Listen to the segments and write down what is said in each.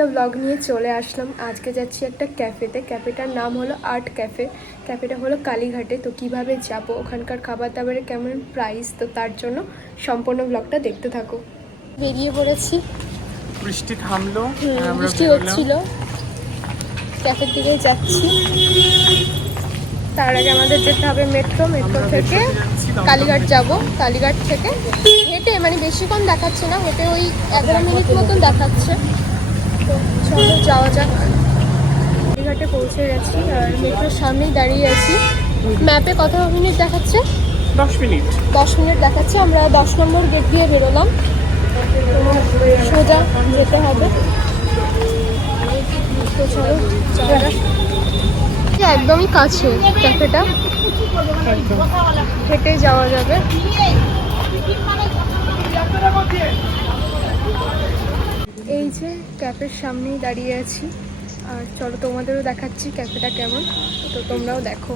একটা ব্লগ নিয়ে চলে আসলাম। আজকে যাচ্ছি একটা ক্যাফেতে। ক্যাফেটার নাম হলো আর্ট ক্যাফে। ক্যাফেটা হলো কালীঘাটে। তো কিভাবে যাব, ওখানকার খাবার দাবারের কেমন প্রাইস, তো তার জন্য সম্পূর্ণ ব্লগটা দেখতে থাকো। বেরিয়ে পড়েছি, বৃষ্টি থামলো, বৃষ্টি হচ্ছিল, ক্যাফের দিকে যাচ্ছি। তার আগে আমাদের যেতে হবে মেট্রো থেকে কালীঘাট যাব। কালীঘাট থেকে হেঁটে, মানে বেশিক্ষণ দেখাচ্ছে না, হেঁটে ওই 11 মিনিট মতন দেখাচ্ছে। তো চলো যাওয়া যাক। কালীঘাটে পৌঁছে গেছি আর মেট্রোর সামনেই দাঁড়িয়ে আছি। ম্যাপে কত মিনিট দেখাচ্ছে? 10 মিনিট দেখাচ্ছে। আমরা 10 নম্বর গেট দিয়ে বেরোলাম, সোজা যেতে হবে। তো চলো যাওয়া যাক। একদমই কাছে ক্যাফেটা, হেঁটে যাওয়া যাবে। এই যে ক্যাফের সামনেই দাঁড়িয়ে আছি আর চলো তোমাদেরও দেখাচ্ছি ক্যাফেটা কেমন, তো তোমরাও দেখো।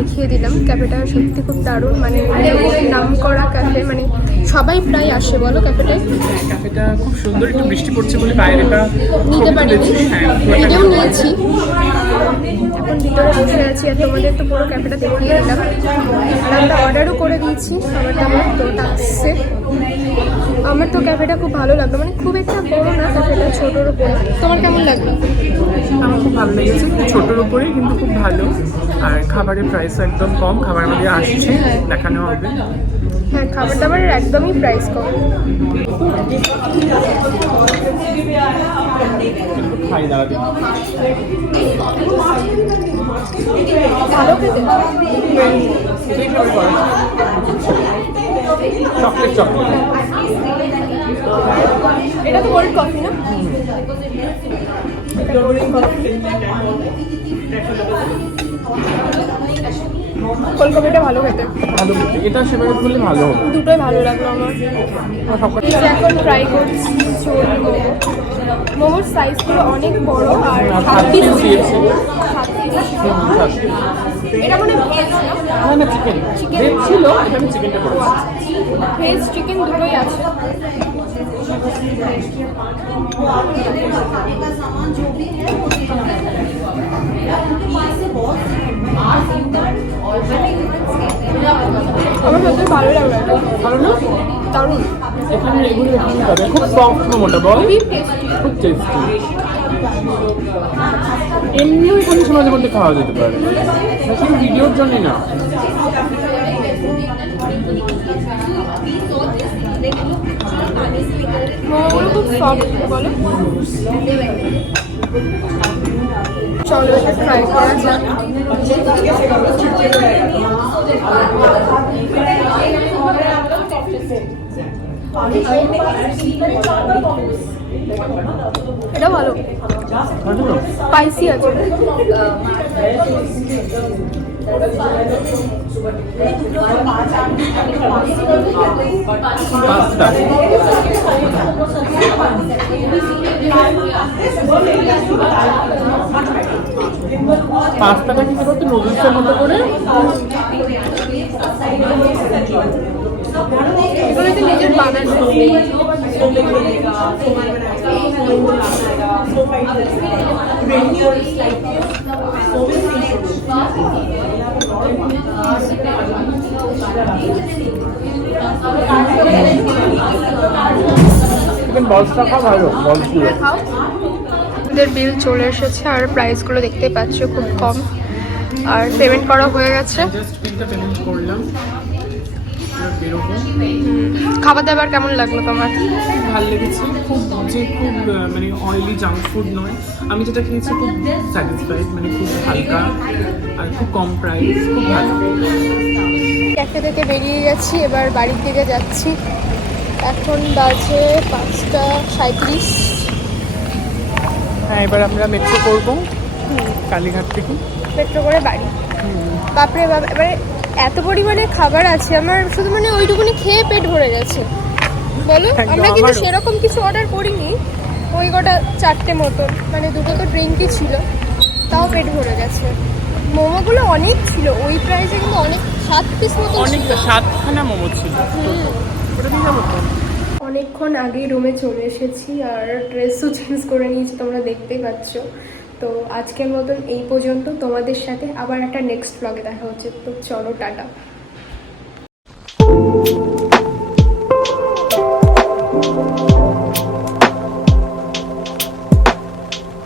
দেখিয়ে দিলাম ক্যাফেটা, সত্যি খুব দারুণ, মানে নাম করা ক্যাফে, মানে সবাই প্রায় আসে বলো ক্যাফেটায়। ক্যাফেটা খুব সুন্দর, একটু বৃষ্টি পড়ছে বলে বাইরেটা নিতে পারিনি, ভিডিও নিয়েছি। এখন ভিতরে বসে আছি আর তোমাদের তো পুরো ক্যাফেটা দেখিয়ে দিলাম। আমরা অর্ডারও করে দিয়েছি, খাবারটা আমার তোটা আসছে। আমার তো ক্যাফেটা খুব ভালো লাগলো, মানে খুব একটা বড় না ক্যাফেটা, ছোটোর উপরে। তোমার কেমন লাগলো? আমার খুব ভালো লেগেছে, ছোটোর উপরেই কিন্তু খুব ভালো। আর খাবারের প্রাইস একদম কম, খাবার আমাদের আসছে, দেখানো হবে। হ্যাঁ, খাবার দাবারের একদমই প্রাইস কম। খাই দাওয়া ভালো খেতে, চকলেট চকলেট। এটা তো কোল্ড কফি না? এটা কোল্ড কফি। কোল্ড কফিটা ভালো খেতে, ভালো খেতে, এটা সেভাবে করলে ভালো হবে। দুটোই ভালো লাগলো আমার। এখন ট্রাই করছি ঝোল মোমো। মোমোর সাইজগুলো অনেক বড় আর এটা মানে ভেজ না? চিকেন চিকেন ছিল, এখানে চিকেনটা করেছি। ভেজ চিকেন দুটোই আছে। আমার সত্যি ভালো লাগলো, ভালো না? দারুণ। এখানে এগুলো খুব সফট মোমোটা, বল খুব টেস্টি। এমনিও এখানে সমাজের মধ্যে খাওয়া যেতে পারে, শুধু ভিডিওর জন্যই না। মোমোগুলো খুব সফট, বলো। চলো এটা ট্রাই করা যাক। এটা ভালো, স্পাইসি আছে। পাস্তাটা কি করতে নুডলসের মতো করে, এগুলো তো নিজের বানানো। আমাদের বিল চলে এসেছে আর প্রাইসগুলো দেখতে পাচ্ছ খুব কম, আর পেমেন্ট করা হয়ে গেছে। খাবার দাবার কেমন লাগলো তোমার? ভালো লেগেছে, খুব মানে অয়েলি জাঙ্ক ফুড নয়। আমি যেটা খেয়েছি খুব স্যাটিসফাইড, মানে খুব হালকা আর খুব কম প্রাইস, খুব ভালো। ক্যাফে থেকে বেরিয়ে গেছি, এবার বাড়ির দিকে যাচ্ছি। এখন বাজে 5:37। হ্যাঁ, এবার আমরা মেট্রো করবো কালীঘাট থেকে। মেট্রো করে বাড়ি। বাপরে বাপ, এবারে এত পরিমাণে খাবার আছে আমার, শুধু মানে ওইটুকুনি খেয়ে পেট ভরে গেছে বলো। একদম, আমরা কিন্তু আমারও। সেরকম কিছু অর্ডার করিনি, ওই কটা 4টে মতন, মানে 2টো তো ড্রিঙ্কই ছিল, তাও পেট ভরে গেছে। মোমোগুলো অনেক ছিল ওই প্রাইসে, কিন্তু অনেক 7 পিস মতো অনেক ছিল। 7খানা মোমো ছিল। ওটা দিয়ে যাবো তো। অনেকক্ষণ আগেই রুমে চলে এসেছি আর ড্রেসও চেঞ্জ করে নিয়েছি, তোমরা দেখতেই পাচ্ছ। তো আজকের মতন এই পর্যন্ত, তোমাদের সাথে আবার একটা নেক্সট ব্লগে দেখা হচ্ছে। তো চলো, টাটা।